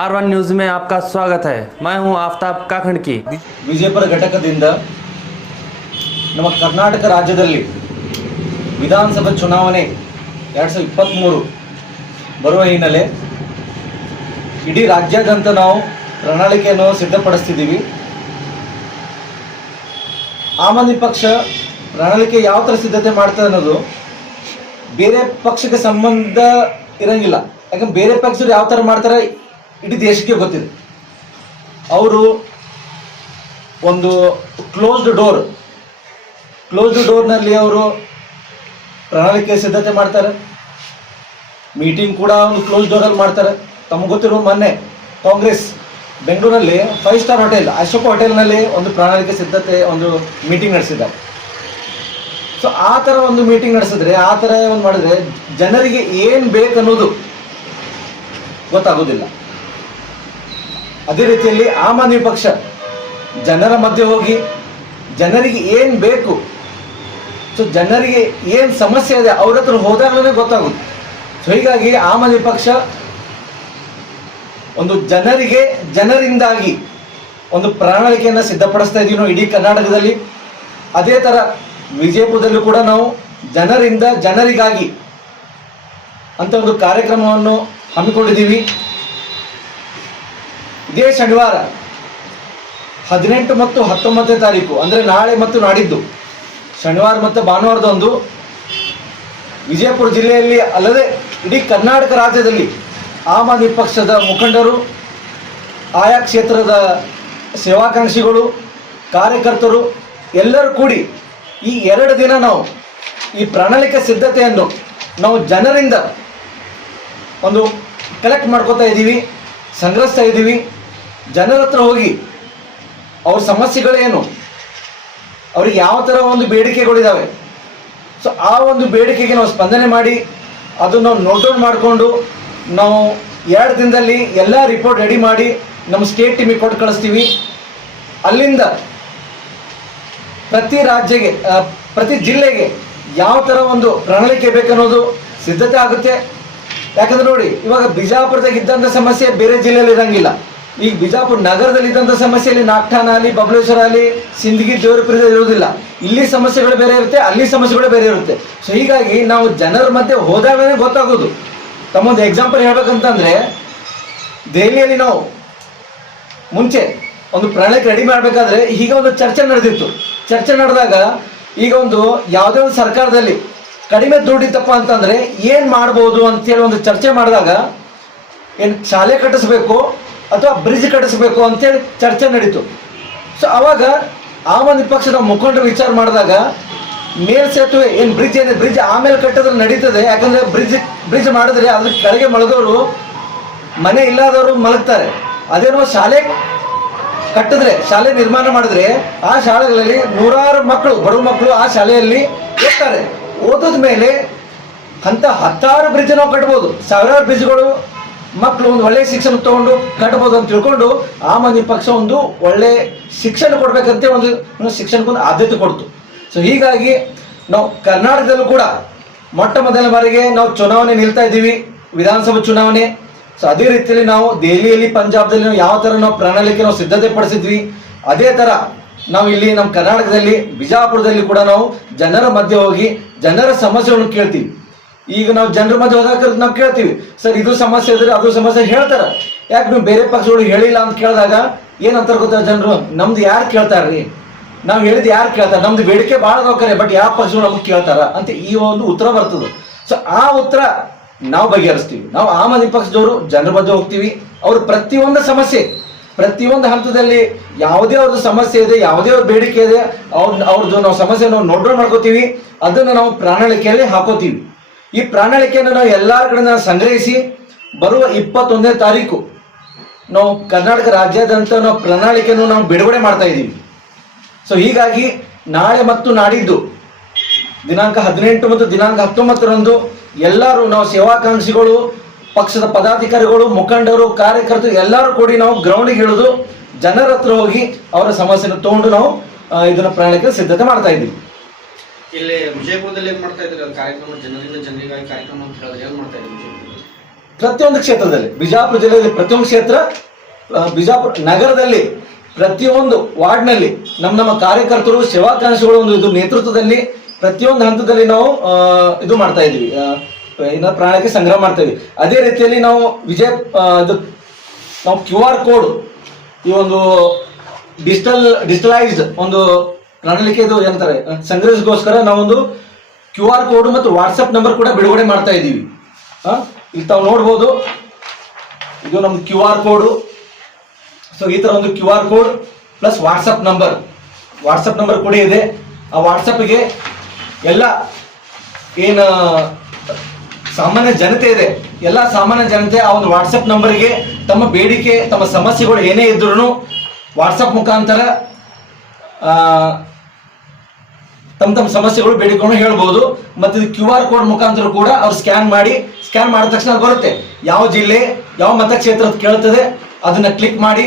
R1 news में आपका स्वागत है। मैं हूं आफ्ताब काखंडकी। ವಿಜಯಪುರ ಘಟಕದಿಂದ ನಮ್ಮ ಕರ್ನಾಟಕ ರಾಜ್ಯದಲ್ಲಿ ವಿಧಾನಸಭಾ ಚುನಾವಣೆ 2023 ಬರುವ ಹಿನ್ನೆಲೆ ಇಡೀ ರಾಜ್ಯಾದ್ಯಂತ ನಾವು ಪ್ರಣಾಳಿಕೆಯನ್ನು ಸಿದ್ಧಪಡಿಸ್ತಿದ್ದೀವಿ. ಆಮ್ ಆದ್ಮಿ ಪಕ್ಷ ಪ್ರಣಾಳಿಕೆ ಯಾವ ಥರ ಸಿದ್ಧತೆ ಮಾಡ್ತದೆ ಅನ್ನೋದು ಬೇರೆ ಪಕ್ಷಕ್ಕೆ ಸಂಬಂಧ ಇರಂಗಿಲ್ಲ. ಯಾಕಂದ್ರೆ ಬೇರೆ ಪಕ್ಷರು ಯಾವ ಥರ ಮಾಡ್ತಾರೆ ಇಡೀ ದೇಶಕ್ಕೆ ಗೊತ್ತಿದೆ. ಅವರು ಒಂದು ಕ್ಲೋಸ್ಡ್ ಡೋರ್ನಲ್ಲಿ ಅವರು ಪ್ರಣಾಳಿಕೆ ಸಿದ್ಧತೆ ಮಾಡ್ತಾರೆ. ಮೀಟಿಂಗ್ ಕೂಡ ಒಂದು ಕ್ಲೋಸ್ ಡೋರಲ್ಲಿ ಮಾಡ್ತಾರೆ. ತಮಗೆ ಗೊತ್ತಿರೋ ಮೊನ್ನೆ ಕಾಂಗ್ರೆಸ್ ಬೆಂಗಳೂರಲ್ಲಿ 5 ಸ್ಟಾರ್ ಹೋಟೆಲ್ ಅಶೋಕ ಹೋಟೆಲ್ನಲ್ಲಿ ಒಂದು ಪ್ರಣಾಳಿಕೆ ಸಿದ್ಧತೆ ಒಂದು ಮೀಟಿಂಗ್ ನಡೆಸಿದ್ದಾರೆ. ಸೊ ಆ ಥರ ಒಂದು ಮೀಟಿಂಗ್ ನಡೆಸಿದ್ರೆ, ಆ ಥರ ಒಂದು ಮಾಡಿದ್ರೆ ಜನರಿಗೆ ಏನು ಬೇಕನ್ನೋದು ಗೊತ್ತಾಗೋದಿಲ್ಲ. ಅದೇ ರೀತಿಯಲ್ಲಿ ಆಮ್ ಆದ್ಮಿ ಪಕ್ಷ ಜನರ ಮಧ್ಯೆ ಹೋಗಿ ಜನರಿಗೆ ಏನು ಬೇಕು, ಸೊ ಜನರಿಗೆ ಏನು ಸಮಸ್ಯೆ ಇದೆ ಅವ್ರ ಹತ್ರ ಹೋದಾಗಲೇ ಗೊತ್ತಾಗುತ್ತೆ. ಸೊ ಹೀಗಾಗಿ ಆಮ್ ಆದ್ಮಿ ಪಕ್ಷ ಒಂದು ಜನರಿಂದಾಗಿ ಒಂದು ಪ್ರಣಾಳಿಕೆಯನ್ನು ಸಿದ್ಧಪಡಿಸ್ತಾ ಇದ್ದೀವಿ ನಾವು ಇಡೀ ಕರ್ನಾಟಕದಲ್ಲಿ. ಅದೇ ಥರ ವಿಜಯಪುರದಲ್ಲೂ ಕೂಡ ನಾವು ಜನರಿಂದ ಜನರಿಗಾಗಿ ಅಂತ ಒಂದು ಕಾರ್ಯಕ್ರಮವನ್ನು ಹಮ್ಮಿಕೊಂಡಿದ್ದೀವಿ. ಇದೇ ಶನಿವಾರ 18 ಮತ್ತು 19ನೇ ತಾರೀಕು ಅಂದರೆ ನಾಳೆ ಮತ್ತು ನಾಡಿದ್ದು ಶನಿವಾರ ಮತ್ತು ಭಾನುವಾರದಂದು ವಿಜಯಪುರ ಜಿಲ್ಲೆಯಲ್ಲಿ ಅಲ್ಲದೆ ಇಡೀ ಕರ್ನಾಟಕ ರಾಜ್ಯದಲ್ಲಿ ಆಮ್ ಆದ್ಮಿ ಪಕ್ಷದ ಮುಖಂಡರು, ಆಯಾ ಕ್ಷೇತ್ರದ ಸೇವಾಕಾಂಕ್ಷಿಗಳು, ಕಾರ್ಯಕರ್ತರು ಎಲ್ಲರೂ ಕೂಡಿ ಈ 2 ದಿನ ನಾವು ಈ ಪ್ರಣಾಳಿಕೆ ಸಿದ್ಧತೆಯನ್ನು ನಾವು ಜನರಿಂದ ಒಂದು ಕಲೆಕ್ಟ್ ಮಾಡ್ಕೋತಾ ಇದ್ದೀವಿ, ಸಂಗ್ರಹಿಸ್ತಾ ಇದ್ದೀವಿ. ಜನರ ಹತ್ರ ಹೋಗಿ ಅವ್ರ ಸಮಸ್ಯೆಗಳೇನು, ಅವ್ರಿಗೆ ಯಾವ ಥರ ಒಂದು ಬೇಡಿಕೆಗಳಿದ್ದಾವೆ, ಸೊ ಆ ಒಂದು ಬೇಡಿಕೆಗೆ ನಾವು ಸ್ಪಂದನೆ ಮಾಡಿ ಅದನ್ನು ನಾವು ನೋಟ್ ಡೌನ್ ಮಾಡಿಕೊಂಡು ನಾವು 2 ದಿನದಲ್ಲಿ ಎಲ್ಲ ರಿಪೋರ್ಟ್ ರೆಡಿ ಮಾಡಿ ನಮ್ಮ ಸ್ಟೇಟ್ ಟೀಮಿಗೆ ಕೊಟ್ಟು ಕಳಿಸ್ತೀವಿ. ಅಲ್ಲಿಂದ ಪ್ರತಿ ಜಿಲ್ಲೆಗೆ ಯಾವ ಥರ ಒಂದು ಪ್ರಣಾಳಿಕೆ ಬೇಕನ್ನೋದು ಸಿದ್ಧತೆ ಆಗುತ್ತೆ. ಯಾಕಂದ್ರೆ ನೋಡಿ, ಇವಾಗ ಬಿಜಾಪುರದಾಗ ಇದ್ದಂಥ ಸಮಸ್ಯೆ ಬೇರೆ ಜಿಲ್ಲೆಯಲ್ಲಿ ಇರೋಂಗಿಲ್ಲ. ಈಗ ಬಿಜಾಪುರ ನಗರದಲ್ಲಿ ಇದ್ದಂಥ ಸಮಸ್ಯೆಯಲ್ಲಿ ನಾಗ್ಠಾಣ ಆಗಲಿ, ಬಬಲೇಶ್ವರ ಆಗಲಿ, ಸಿಂದಗಿ, ದೇವರಪುರ ಇರೋದಿಲ್ಲ. ಇಲ್ಲಿ ಸಮಸ್ಯೆಗಳು ಬೇರೆ ಇರುತ್ತೆ, ಅಲ್ಲಿ ಸಮಸ್ಯೆಗಳು ಬೇರೆ ಇರುತ್ತೆ. ಸೊ ಹೀಗಾಗಿ ನಾವು ಜನರ ಮಧ್ಯೆ ಹೋದಾಗಲೇ ಗೊತ್ತಾಗೋದು. ತಮ್ಮೊಂದು ಎಕ್ಸಾಂಪಲ್ ಹೇಳ್ಬೇಕಂತಂದರೆ, ದೆಹಲಿಯಲ್ಲಿ ನಾವು ಮುಂಚೆ ಒಂದು ಪ್ರಣಾಳಿಕೆ ರೆಡಿ ಮಾಡಬೇಕಾದ್ರೆ ಈಗ ಒಂದು ಚರ್ಚೆ ನಡೆದಿತ್ತು. ಚರ್ಚೆ ನಡೆದಾಗ ಈಗ ಒಂದು ಯಾವುದೇ ಒಂದು ಸರ್ಕಾರದಲ್ಲಿ ಕಡಿಮೆ ದುಡ್ಡಿತ್ತಪ್ಪ ಅಂತಂದರೆ ಏನು ಮಾಡ್ಬೋದು ಅಂತೇಳಿ ಒಂದು ಚರ್ಚೆ ಮಾಡಿದಾಗ ಏನು ಶಾಲೆ ಕಟ್ಟಿಸ್ಬೇಕು ಅಥವಾ ಬ್ರಿಡ್ಜ್ ಕಟ್ಟಿಸ್ಬೇಕು ಅಂತೇಳಿ ಚರ್ಚೆ ನಡೀತು. ಸೊ ಆವಾಗ ಆಮ್ ಆದ್ಮಿ ಪಕ್ಷದ ಮುಖಂಡರು ವಿಚಾರ ಮಾಡಿದಾಗ ಮೇಲ್ಸೇತುವೆ ಏನು ಬ್ರಿಡ್ಜ್ ಆಮೇಲೆ ಕಟ್ಟಿದ್ರೆ ನಡೀತದೆ. ಯಾಕಂದರೆ ಬ್ರಿಡ್ಜ್ ಮಾಡಿದ್ರೆ ಅದ್ರ ಕೆಳಗೆ ಮಲಗೋರು, ಮನೆ ಇಲ್ಲದವರು ಮಲಗ್ತಾರೆ. ಅದೇನೋ ಶಾಲೆ ಕಟ್ಟಿದ್ರೆ, ಶಾಲೆ ನಿರ್ಮಾಣ ಮಾಡಿದ್ರೆ ಆ ಶಾಲೆಗಳಲ್ಲಿ 100 ಮಕ್ಕಳು, ಬಡ ಮಕ್ಕಳು ಆ ಶಾಲೆಯಲ್ಲಿ ಓದ್ತಾರೆ. ಓದೋದ ಮೇಲೆ ಅಂತ 10 ಬ್ರಿಡ್ಜ್ ನಾವು ಕಟ್ಬೋದು, 1000 ಬ್ರಿಡ್ಜ್ಗಳು ಮಕ್ಕಳು ಒಂದು ಒಳ್ಳೆ ಶಿಕ್ಷಣ ತಗೊಂಡು ಕಟ್ಬೋದು ಅಂತ ತಿಳ್ಕೊಂಡು ಆಮ್ ಆದ್ಮಿ ಪಕ್ಷ ಒಂದು ಒಳ್ಳೆ ಶಿಕ್ಷಣ ಕೊಡ್ಬೇಕಂತ ಒಂದು ಶಿಕ್ಷಣಕ್ಕೊಂದು ಆದ್ಯತೆ ಕೊಡ್ತು. ಸೊ ಹೀಗಾಗಿ ನಾವು ಕರ್ನಾಟಕದಲ್ಲೂ ಕೂಡ ಮೊಟ್ಟ ಮೊದಲ ಬಾರಿಗೆ ನಾವು ಚುನಾವಣೆ ನಿಲ್ತಾ ಇದ್ದೀವಿ, ವಿಧಾನಸಭಾ ಚುನಾವಣೆ. ಸೊ ಅದೇ ರೀತಿಯಲ್ಲಿ ನಾವು ದೆಹಲಿಯಲ್ಲಿ, ಪಂಜಾಬ್ದಲ್ಲಿ ನಾವು ಯಾವ ಥರ ನಾವು ಪ್ರಣಾಳಿಕೆ ನಾವು ಸಿದ್ಧತೆ ಪಡಿಸಿದ್ವಿ, ಅದೇ ಥರ ನಾವು ಇಲ್ಲಿ ನಮ್ಮ ಕರ್ನಾಟಕದಲ್ಲಿ ಬಿಜಾಪುರದಲ್ಲಿ ಕೂಡ ನಾವು ಜನರ ಮಧ್ಯೆ ಹೋಗಿ ಜನರ ಸಮಸ್ಯೆಗಳನ್ನು ಕೇಳ್ತೀವಿ. ಈಗ ನಾವು ಜನರ ಮಧ್ಯೆ ಹೋದಾಗ ನಾವು ಕೇಳ್ತೀವಿ, ಸರ್ ಇದು ಸಮಸ್ಯೆ ಇದ್ರೆ ಅದು ಸಮಸ್ಯೆ ಹೇಳ್ತಾರೆ, ಯಾಕೆ ನೀವು ಬೇರೆ ಪಕ್ಷಗಳು ಹೇಳಿಲ್ಲ ಅಂತ ಕೇಳಿದಾಗ ಏನಂತಾರೆ ಗೊತ್ತಾ ಜನರು, ನಮ್ದು ಯಾರು ಕೇಳ್ತಾರ್ರಿ, ನಾವು ಹೇಳಿದ್ ಯಾರು ಕೇಳ್ತಾರೆ, ನಮ್ದು ಬೇಡಿಕೆ ಭಾಳ ಹೋಗ್ತಾರೆ, ಬಟ್ ಯಾವ ಪಕ್ಷಗಳು ನಮ್ಗೆ ಕೇಳ್ತಾರ ಅಂತ ಈ ಒಂದು ಉತ್ತರ ಬರ್ತದೆ. ಸೊ ಆ ಉತ್ತರ ನಾವು ಬಗೆಹರಿಸ್ತೀವಿ. ನಾವು ಆಮ್ ಆದ್ಮಿ ಪಕ್ಷದವರು ಜನರ ಮಧ್ಯೆ ಹೋಗ್ತೀವಿ. ಅವರು ಪ್ರತಿಯೊಂದು ಸಮಸ್ಯೆ, ಪ್ರತಿಯೊಂದು ಹಂತದಲ್ಲಿ ಯಾವುದೇ ಅವ್ರದ್ದು ಸಮಸ್ಯೆ ಇದೆ, ಯಾವುದೇ ಅವ್ರ ಬೇಡಿಕೆ ಇದೆ, ಅವ್ರದ್ದು ನಾವು ಸಮಸ್ಯೆ ನಾವು ನೋಟ್ ಡೌನ್ ಮಾಡ್ಕೋತೀವಿ. ಅದನ್ನು ನಾವು ಪ್ರಣಾಳಿಕೆಯಲ್ಲಿ ಹಾಕೋತೀವಿ. ಈ ಪ್ರಣಾಳಿಕೆಯನ್ನು ನಾವು ಎಲ್ಲರ ಕಡೆಯಿಂದ ಸಂಗ್ರಹಿಸಿ ಬರುವ 21ನೇ ತಾರೀಕು ನಾವು ಕರ್ನಾಟಕ ರಾಜ್ಯಾದ್ಯಂತ ನಾವು ಪ್ರಣಾಳಿಕೆಯನ್ನು ನಾವು ಬಿಡುಗಡೆ ಮಾಡ್ತಾ ಇದ್ದೀವಿ. ಸೊ ಹೀಗಾಗಿ ನಾಳೆ ಮತ್ತು ನಾಡಿದ್ದು ದಿನಾಂಕ 18 ಮತ್ತು ದಿನಾಂಕ 19ರಂದು ಎಲ್ಲರೂ ನಾವು ಸೇವಾಕಾಂಕ್ಷಿಗಳು, ಪಕ್ಷದ ಪದಾಧಿಕಾರಿಗಳು, ಮುಖಂಡರು, ಕಾರ್ಯಕರ್ತರು ಎಲ್ಲರೂ ಕೂಡಿ ನಾವು ಗ್ರೌಂಡಿಗೆ ಇಳಿದು ಜನರ ಹತ್ರ ಹೋಗಿ ಅವರ ಸಮಸ್ಯೆಯನ್ನು ತಗೊಂಡು ನಾವು ಇದನ್ನ ಪ್ರಣಾಳಿಕೆ ಸಿದ್ಧತೆ ಮಾಡ್ತಾ ಇದ್ದೀವಿ. ಇಲ್ಲಿ ವಿಜಯಪುರದಲ್ಲಿ ಏನು ಮಾಡ್ತಾ ಇದ್ದೀರಾ ಕಾರ್ಯಕ್ರಮ, ಜನರಿಂದ ಜನರಿಗಾಗಿ ಕಾರ್ಯಕ್ರಮ ಅಂತ ಹೇಳಿದ್ರೆ ಏನು ಮಾಡ್ತಾ ಇದ್ದೀವಿ? ಪ್ರತಿಯೊಂದು ಕ್ಷೇತ್ರದಲ್ಲಿ ಬಿಜಾಪುರ ಜಿಲ್ಲೆಯಲ್ಲಿ ಪ್ರತಿಯೊಂದು ಕ್ಷೇತ್ರ, ಬಿಜಾಪುರ ನಗರದಲ್ಲಿ ಪ್ರತಿಯೊಂದು ವಾರ್ಡ್ನಲ್ಲಿ ನಮ್ಮ ಕಾರ್ಯಕರ್ತರು ಸೇವಾಕಾಂಕ್ಷಿಗಳು ಒಂದು ಇದು ನೇತೃತ್ವದಲ್ಲಿ ಪ್ರತಿಯೊಂದು ಹಂತದಲ್ಲಿ ನಾವು ಇದು ಮಾಡ್ತಾ ಇದೀವಿ, ಪ್ರಣಾಳಿಕೆ ಸಂಗ್ರಹ ಮಾಡ್ತಾ ಇದೀವಿ. ಅದೇ ರೀತಿಯಲ್ಲಿ ನಾವು ನಾವು QR ಕೋಡ್ ಈ ಒಂದು ಡಿಜಿಟಲೈಸ್ಡ್ ಒಂದು ಪ್ರಣಾಳಿಕೆ ಇದು ಏನಂತಾರೆ ಸಂಗ್ರಹಿಸಗೋಸ್ಕರ ನಾವೊಂದು QR ಕೋಡ್ ಮತ್ತು ವಾಟ್ಸಪ್ ನಂಬರ್ ಕೂಡ ಬಿಡುಗಡೆ ಮಾಡ್ತಾ ಇದ್ದೀವಿ. ಇಲ್ಲಿ ತಾವು ನೋಡ್ಬೋದು, ಇದು ನಮ್ದು QR ಕೋಡು. ಸೊ ಈ ತರ ಒಂದು QR code plus WhatsApp number ಕೂಡ ಇದೆ. ಆ ವಾಟ್ಸಪ್ಗೆ ಎಲ್ಲ ಏನು ಸಾಮಾನ್ಯ ಜನತೆ ಇದೆ, ಎಲ್ಲ ಸಾಮಾನ್ಯ ಜನತೆ ಆ ಒಂದು ವಾಟ್ಸಪ್ ನಂಬರ್ಗೆ ತಮ್ಮ ಬೇಡಿಕೆ, ತಮ್ಮ ಸಮಸ್ಯೆಗಳು ಏನೇ ಇದ್ರೂ ವಾಟ್ಸಪ್ ಮುಖಾಂತರ ತಮ್ಮ ಸಮಸ್ಯೆಗಳು ಬೇಡಿಕೊಂಡು ಹೇಳ್ಬೋದು. ಮತ್ತು ಇದು QR ಕೋಡ್ ಮುಖಾಂತರ ಕೂಡ ಅವ್ರು ಸ್ಕ್ಯಾನ್ ಮಾಡಿದ ತಕ್ಷಣ ಅದು ಬರುತ್ತೆ, ಯಾವ ಜಿಲ್ಲೆ ಯಾವ ಮತಕ್ಷೇತ್ರ ಕೇಳ್ತದೆ, ಅದನ್ನ ಕ್ಲಿಕ್ ಮಾಡಿ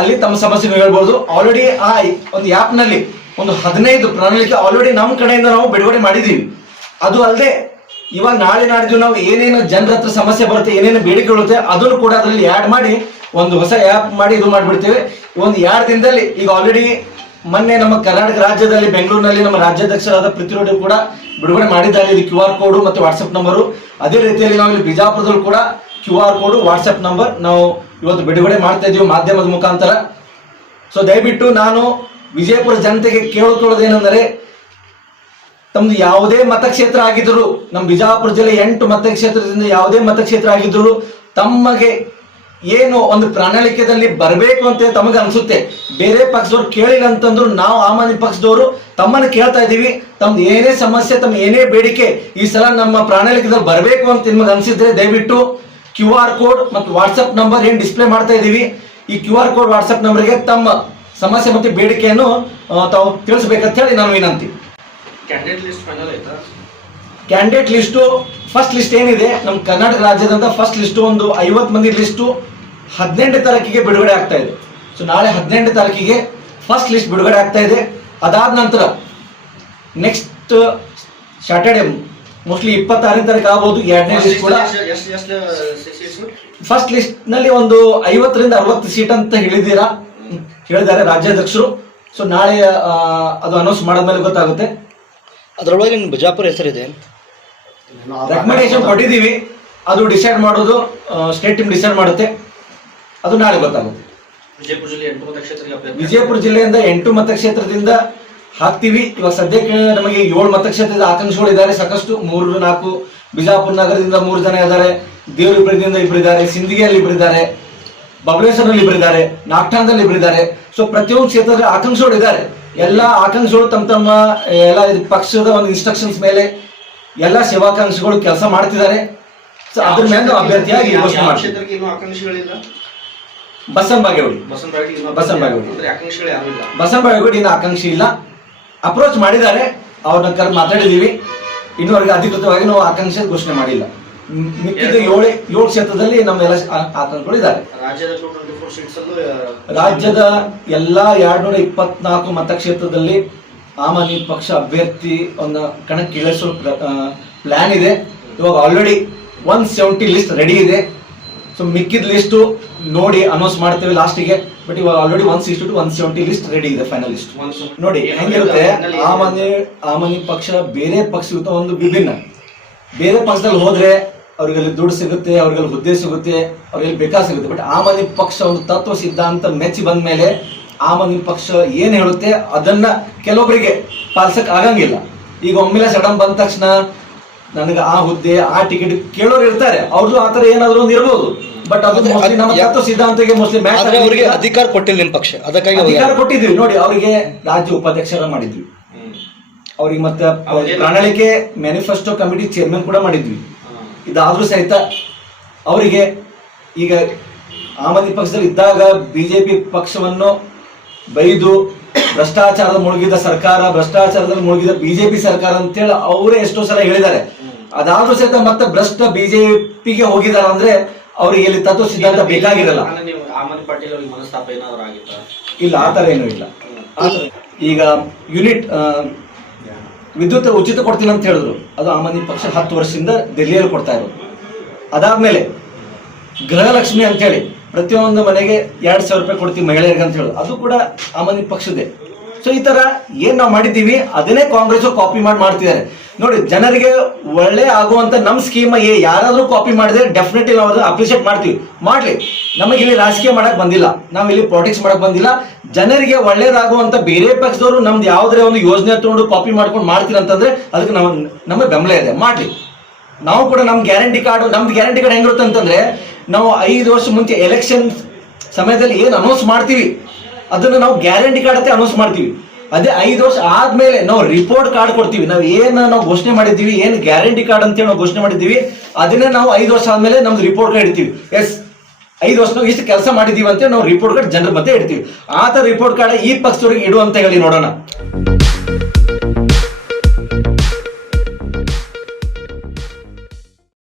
ಅಲ್ಲಿ ತಮ್ಮ ಸಮಸ್ಯೆಗಳು ಹೇಳ್ಬೋದು. ಆಲ್ರೆಡಿ ಆ ಒಂದು ಆ್ಯಪ್ನಲ್ಲಿ ಒಂದು 15 ಪ್ರಣಾಳಿಕೆ ಆಲ್ರೆಡಿ ನಮ್ಮ ಕಡೆಯಿಂದ ನಾವು ಬಿಡುಗಡೆ ಮಾಡಿದ್ದೀವಿ. ಅದು ಅಲ್ಲದೆ ಇವಾಗ ನಾಳೆ ನಾಡಿದ್ದು ನಾವು ಏನೇನು ಜನರ ಹತ್ರ ಸಮಸ್ಯೆ ಬರುತ್ತೆ, ಏನೇನು ಬೇಡಿಕೆ ಬರುತ್ತೆ ಅದನ್ನು ಕೂಡ ಅದರಲ್ಲಿ ಆ್ಯಡ್ ಮಾಡಿ ಒಂದು ಹೊಸ ಆ್ಯಪ್ ಮಾಡಿ ಇದು ಮಾಡಿಬಿಡ್ತೇವೆ. ಒಂದು 2 ದಿನದಲ್ಲಿ ಈಗ ಆಲ್ರೆಡಿ ಮೊನ್ನೆ ನಮ್ಮ ಕರ್ನಾಟಕ ರಾಜ್ಯದಲ್ಲಿ ಬೆಂಗಳೂರಿನಲ್ಲಿ ನಮ್ಮ ರಾಜ್ಯಾಧ್ಯಕ್ಷರಾದ ಪೃಥ್ವಿರೆಡ್ಡಿ ಕೂಡ ಬಿಡುಗಡೆ ಮಾಡಿದ್ದಾರೆ ಇದು QR ಕೋಡು ಮತ್ತು ವಾಟ್ಸಪ್ ನಂಬರು. ಅದೇ ರೀತಿಯಲ್ಲಿ ನಾವು ಇಲ್ಲಿ ಬಿಜಾಪುರದಲ್ಲೂ ಕೂಡ QR ಕೋಡು ವಾಟ್ಸಪ್ ನಂಬರ್ ನಾವು ಇವತ್ತು ಬಿಡುಗಡೆ ಮಾಡ್ತಾ ಇದ್ದೀವಿ ಮಾಧ್ಯಮದ ಮುಖಾಂತರ. ಸೊ ದಯವಿಟ್ಟು ನಾನು ವಿಜಯಪುರ ಜನತೆಗೆ ಕೇಳೋದೇನೆಂದರೆ, ತಮ್ದು ಯಾವುದೇ ಮತಕ್ಷೇತ್ರ ಆಗಿದ್ರು, ನಮ್ಮ ಬಿಜಾಪುರ ಜಿಲ್ಲೆ 8 ಮತಕ್ಷೇತ್ರದಿಂದ ಯಾವುದೇ ಮತಕ್ಷೇತ್ರ ಆಗಿದ್ರು ತಮಗೆ ಏನು ಒಂದು ಪ್ರಣಾಳಿಕೆಯಲ್ಲಿ ಬರಬೇಕು ಅಂತ ತಮಗೆ ಅನ್ಸುತ್ತೆ, ಬೇರೆ ಪಕ್ಷದವ್ರು ಕೇಳಿಲ್ಲ ಅಂತಂದ್ರು ನಾವು ಆಮ್ ಆದ್ಮಿ ಪಕ್ಷದವರು ತಮ್ಮನ್ನು ಕೇಳ್ತಾ ಇದ್ದೀವಿ. ತಮ್ದು ಏನೇ ಸಮಸ್ಯೆ, ತಮ್ಮ ಏನೇ ಬೇಡಿಕೆ ಈ ಸಲ ನಮ್ಮ ಪ್ರಣಾಳಿಕೆದಲ್ಲಿ ಬರಬೇಕು ಅಂತ ನಿಮಗೆ ಅನ್ಸಿದ್ರೆ ದಯವಿಟ್ಟು QR ಕೋಡ್ ಮತ್ತು ವಾಟ್ಸಪ್ ನಂಬರ್ ಏನು ಡಿಸ್ಪ್ಲೇ ಮಾಡ್ತಾ ಇದ್ದೀವಿ, ಈ QR ಕೋಡ್ ವಾಟ್ಸಪ್ ನಂಬರ್ಗೆ ತಮ್ಮ ಸಮಸ್ಯೆ ಮತ್ತು ಬೇಡಿಕೆಯನ್ನು ತಾವು ತಿಳಿಸ್ಬೇಕಂತ ಹೇಳಿ ನಾನು ವಿನಂತಿ. ಕ್ಯಾಂಡಿಡೇಟ್ ಲಿಸ್ಟು ಫಸ್ಟ್ ಲಿಸ್ಟ್ ಏನಿದೆ ನಮ್ಮ ಕರ್ನಾಟಕ ರಾಜ್ಯದಂತ ಫಸ್ಟ್ ಲಿಸ್ಟು ಒಂದು 50 ಮಂದಿ ಲಿಸ್ಟು 18 ತಾರೀಕಿಗೆ ಬಿಡುಗಡೆ ಆಗ್ತಾ ಇದೆ. ಸೊ ನಾಳೆ 18 ತಾರೀಕಿಗೆ ಫಸ್ಟ್ ಲಿಸ್ಟ್ ಬಿಡುಗಡೆ ಆಗ್ತಾ ಇದೆ. ಅದಾದ ನಂತರ ನೆಕ್ಸ್ಟ್ ಸ್ಯಾಟರ್ಡೆ ಮೋಸ್ಟ್ಲಿ 26ನೇ ತಾರೀಕು ಆಗ್ಬೋದು 2ನೇ ಲಿಸ್ಟ್ ಕೂಡ. ಫಸ್ಟ್ ಲಿಸ್ಟ್ ನಲ್ಲಿ ಒಂದು 50ರಿಂದ 60 ಸೀಟ್ ಅಂತ ಹೇಳಿದ್ದಾರೆ ರಾಜ್ಯಾಧ್ಯಕ್ಷರು. ಸೊ ನಾಳೆ ಅದು ಅನೌನ್ಸ್ ಮಾಡಿದ್ಮೇಲೆ ಗೊತ್ತಾಗುತ್ತೆ. ಅದರೊಳಗೆ ಬಿಜಾಪುರ ಹೆಸರಿದೆ, ರೆಕಮೆಂಡೇಶನ್ ಕೊಟ್ಟಿದ್ದೀವಿ, ಅದು ಡಿಸೈಡ್ ಮಾಡೋದು ಸ್ಟೇಟ್ ಟೀಮ್ ಡಿಸೈಡ್ ಮಾಡುತ್ತೆ, ಅದು ನಾಳೆ ಗೊತ್ತಾಗುತ್ತೆ. ವಿಜಯಪುರ ಜಿಲ್ಲೆಯಿಂದ 8 ಮತಕ್ಷೇತ್ರದಿಂದ ಹಾಕ್ತೀವಿ. ಇವಾಗ ಸದ್ಯಕ್ಕೆ ನಮಗೆ 7 ಮತಕ್ಷೇತ್ರದ ಆಕಾಂಕ್ಷಿಗಳು ಇದ್ದಾರೆ ಸಾಕಷ್ಟು, 3-4 ಬಿಜಾಪುರ ನಗರದಿಂದ 3 ಜನ ಇದ್ದಾರೆ, ದೇವರಿಪುರದಿಂದ 2 ಇದ್ದಾರೆ, ಸಿಂದಗಿಯಲ್ಲಿ 2 ಇದ್ದಾರೆ, ಬಬಲೇಶ್ವರಲ್ಲಿ 2 ಇದ್ದಾರೆ, ನಾಗ್ಠಾಣದಲ್ಲಿ 2 ಇದ್ದಾರೆ. ಸೊ ಪ್ರತಿಯೊಂದು ಕ್ಷೇತ್ರದ ಆಕಾಂಕ್ಷಿಗಳು ಇದ್ದಾರೆ. ಎಲ್ಲ ಆಕಾಂಕ್ಷಿಗಳು ತಮ್ಮ ಎಲ್ಲ ಪಕ್ಷದ ಒಂದು ಇನ್ಸ್ಟ್ರಕ್ಷನ್ಸ್ ಮೇಲೆ ಎಲ್ಲ ಸೇವಾಕಾಂಕ್ಷಿಗಳು ಕೆಲಸ ಮಾಡ್ತಿದ್ದಾರೆ. ಸೊ ಅದ್ರ ಮೇಲೆ ಅಭ್ಯರ್ಥಿಯಾಗಿ ಬಸನ್ ಬಾಗೇವಾಡಿ ಇನ್ನು ಆಕಾಂಕ್ಷಿ ಇಲ್ಲ. ಅಪ್ರೋಚ್ ಮಾಡಿದ್ದಾರೆ, ಅವ್ರನ್ನ ಕರೆದು ಮಾತಾಡಿದೀವಿ. ಇನ್ನೂವರೆಗೆ ಅಧಿಕೃತವಾಗಿ ನಾವು ಆಕಾಂಕ್ಷೆ ಘೋಷಣೆ ಮಾಡಿಲ್ಲ. ಮಿಕ್ಕಿದ 7 ಕ್ಷೇತ್ರದಲ್ಲಿ ನಮ್ಮೆಲ್ಲ ಆಕಾಂಕ್ಷಿಗಳು ಇದ್ದಾರೆ. ರಾಜ್ಯದ ಎಲ್ಲಾ 224 ಮತಕ್ಷೇತ್ರದಲ್ಲಿ ಆಮ್ ಆದ್ಮಿ ಪಕ್ಷ ಅಭ್ಯರ್ಥಿ ಒಂದು ಕಣಕ್ಕೆ ಇಳಿಸೋ ಪ್ಲಾನ್ ಇದೆ. ಇವಾಗ ಆಲ್ರೆಡಿ 170 ಲಿಸ್ಟ್ ರೆಡಿ ಇದೆ. ಸೊ ಮಿಕ್ಕಿದ ಲಿಸ್ಟು ನೋಡಿ ಅನೌನ್ಸ್ ಮಾಡ್ತೇವೆ ಲಾಸ್ಟಿಗೆ. ಬಟ್ ಇವಾಗ ಆಲ್ರೆಡಿ 160 to 170 ಲಿಸ್ಟ್ ರೆಡಿ ಇದೆ, ಫೈನಲ್ ಲಿಸ್ಟ್. ನೋಡಿ ಹೆಂಗಿರುತ್ತೆ, ಆಮ್ ಆದ್ಮಿ ಪಕ್ಷ ಬೇರೆ ಪಕ್ಷ ಒಂದು ವಿಭಿನ್ನ. ಬೇರೆ ಪಕ್ಷದಲ್ಲಿ ಹೋದ್ರೆ ಅವ್ರಿಗೆ ದುಡ್ಡು ಸಿಗುತ್ತೆ, ಅವ್ರಿಗೆ ಹುದ್ದೆ ಸಿಗುತ್ತೆ, ಅವ್ರಿಗೆ ಬೇಕಾ ಸಿಗುತ್ತೆ. ಬಟ್ ಆಮ್ ಆದ್ಮಿ ಪಕ್ಷ ಒಂದು ತತ್ವ ಸಿದ್ಧಾಂತ ಮೆಚ್ಚಿ ಬಂದ ಮೇಲೆ ಆಮ್ ಆದ್ಮಿ ಪಕ್ಷ ಏನ್ ಹೇಳುತ್ತೆ ಅದನ್ನ ಕೆಲವೊಬ್ಬರಿಗೆ ಪಾಲಿಸಕ್ ಆಗಂಗಿಲ್ಲ. ಈಗ ಒಮ್ಮೆಲೆ ಸಡನ್ ಬಂದ ತಕ್ಷಣ ನನಗೆ ಆ ಹುದ್ದೆ ಆ ಟಿಕೆಟ್ ಕೇಳೋರು ಇರ್ತಾರೆ, ಅವ್ರದ್ದು ಆತರ ಏನಾದ್ರು ಒಂದು ಇರ್ಬೋದು. ಬಟ್ ಅದು ನಮ್ಮ ತತ್ವ ಸಿದ್ಧಾಂತಕ್ಕೆ ಮೋಸ್ಟ್ಲಿ ಅವರಿಗೆ ಅಧಿಕಾರ ಕೊಟ್ಟಿಲ್ಲ ನಿಮ್ಮ ಪಕ್ಷ, ಅದಕ್ಕಾಗಿ ಅಧಿಕಾರ ಕೊಟ್ಟಿದ್ವಿ. ನೋಡಿ ಅವರಿಗೆ ರಾಜ್ಯ ಉಪಾಧ್ಯಕ್ಷರ ಮಾಡಿದ್ವಿ, ಅವ್ರಿಗೆ ಮತ್ತೆ ಪ್ರಣಾಳಿಕೆ ಮ್ಯಾನಿಫೆಸ್ಟೋ ಕಮಿಟಿ ಚೇರ್ಮನ್ ಕೂಡ ಮಾಡಿದ್ವಿ. ಇದಾದ್ರೂ ಸಹಿತ ಅವರಿಗೆ ಈಗ ಆಮ್ ಆದ್ಮಿ ಪಕ್ಷದಲ್ಲಿ ಇದ್ದಾಗ ಬಿಜೆಪಿ ಪಕ್ಷವನ್ನು ಬೈದು ಭ್ರಷ್ಟಾಚಾರದ ಮುಳುಗಿದ ಸರ್ಕಾರ, ಭ್ರಷ್ಟಾಚಾರದಲ್ಲಿ ಮುಳುಗಿದ ಬಿಜೆಪಿ ಸರ್ಕಾರ ಅಂತೇಳಿ ಅವರೇ ಎಷ್ಟೋ ಸಲ ಹೇಳಿದ್ದಾರೆ. ಅದಾದ್ರೂ ಸಹಿತ ಮತ್ತೆ ಭ್ರಷ್ಟ ಬಿಜೆಪಿಗೆ ಹೋಗಿದ್ದಾರೆ ಅಂದ್ರೆ ಅವ್ರಿಗೆ ಇಲ್ಲಿ ತತ್ವ ಸಿದ್ಧಾಂತ ಬೇಕಾಗಿರಲ್ಲ. ಇಲ್ಲ, ಆತರ ಏನೂ ಇಲ್ಲ. ಈಗ ಯೂನಿಟ್ ವಿದ್ಯುತ್ ಉಚಿತ ಕೊಡ್ತೀನಿ ಅಂತ ಹೇಳಿದ್ರು, ಅದು ಆಮ್ ಆದ್ಮಿ ಪಕ್ಷ 10 ವರ್ಷದಿಂದ ದೆಹಲಿಯಲ್ಲಿ ಕೊಡ್ತಾ ಇರೋದು. ಅದಾದ್ಮೇಲೆ ಗೃಹಲಕ್ಷ್ಮಿ ಅಂತೇಳಿ ಪ್ರತಿಯೊಂದು ಮನೆಗೆ 2,000 ರೂಪಾಯಿ ಕೊಡ್ತೀವಿ ಮಹಿಳೆಯರಿಗೆ ಅಂತ ಹೇಳಿ, ಅದು ಕೂಡ ಆಮ್ ಆದ್ಮಿ ಪಕ್ಷದೇ. ಸೊ ಈ ತರ ಏನ್ ನಾವು ಮಾಡಿದ್ದೀವಿ ಅದನ್ನೇ ಕಾಂಗ್ರೆಸ್ ಕಾಪಿ ಮಾಡ್ತಿದ್ದಾರೆ ನೋಡಿ. ಜನರಿಗೆ ಒಳ್ಳೆ ಆಗುವಂತ ನಮ್ ಸ್ಕೀಮ್ ಯಾರಾದ್ರೂ ಕಾಪಿ ಮಾಡಿದ್ರೆ ಡೆಫಿನೆಟ್ಲಿ ನಾವು ಅದನ್ನ ಅಪ್ರಿಷಿಯೇಟ್ ಮಾಡ್ಲಿ. ನಮಗೆ ಇಲ್ಲಿ ರಾಜಕೀಯ ಮಾಡಕ್ ಬಂದಿಲ್ಲ, ನಾವು ಇಲ್ಲಿ ಪಾಲಿಟಿಕ್ಸ್ ಮಾಡಕ್ ಬಂದಿಲ್ಲ. ಜನರಿಗೆ ಒಳ್ಳೇದಾಗುವಂತ ಬೇರೆ ಪಕ್ಷದವರು ನಮ್ದು ಯಾವ್ದಾರ ಒಂದು ಯೋಜನೆ ತಗೊಂಡು ಕಾಪಿ ಮಾಡ್ಕೊಂಡು ಮಾಡ್ತೀರ ಅಂತಂದ್ರೆ ಅದಕ್ಕೆ ನಮಗೆ ಬೆಂಬಲ ಇದೆ, ಮಾಡ್ಲಿ. ನಾವು ಕೂಡ ನಮ್ದು ಗ್ಯಾರಂಟಿ ಕಾರ್ಡ್ ಹೆಂಗಿರುತ್ತೆ ಅಂತಂದ್ರೆ, ನಾವು 5 ವರ್ಷ ಮುಂಚೆ ಎಲೆಕ್ಷನ್ ಸಮಯದಲ್ಲಿ ಏನ್ ಅನೌನ್ಸ್ ಮಾಡ್ತೀವಿ ಅದನ್ನ ನಾವು ಗ್ಯಾರಂಟಿ ಕಾರ್ಡ್ ಅಂತ ಅನೌನ್ಸ್ ಮಾಡ್ತೀವಿ. ಅದೇ 5 ವರ್ಷ ಆದ್ಮೇಲೆ ನಾವು ರಿಪೋರ್ಟ್ ಕಾರ್ಡ್ ಕೊಡ್ತೀವಿ. ನಾವು ಘೋಷಣೆ ಮಾಡಿದ್ದೀವಿ, ಏನ್ ಗ್ಯಾರಂಟಿ ಕಾರ್ಡ್ ಅಂತೇಳಿ ನಾವು ಘೋಷಣೆ ಮಾಡಿದ್ದೀವಿ, ಅದನ್ನೇ ನಾವು 5 ವರ್ಷ ಆದ್ಮೇಲೆ ನಮ್ದು ರಿಪೋರ್ಟ್ ಕಾರ್ಡ್ ಇಡ್ತೀವಿ. ಎಸ್ 5 ವರ್ಷ ನಾವು ಇಷ್ಟು ಕೆಲಸ ಮಾಡಿದೀವಿ ಅಂತ ನಾವು ರಿಪೋರ್ಟ್ ಕಾರ್ಡ್ ಜನರ ಮಧ್ಯೆ ಇಡ್ತೀವಿ. ಆ ತರ ರಿಪೋರ್ಟ್ ಕಾರ್ಡ್ ಈ ಪಕ್ಷದವ್ರಿಗೆ ಇಡು ಅಂತ ಹೇಳಿ ನೋಡೋಣ.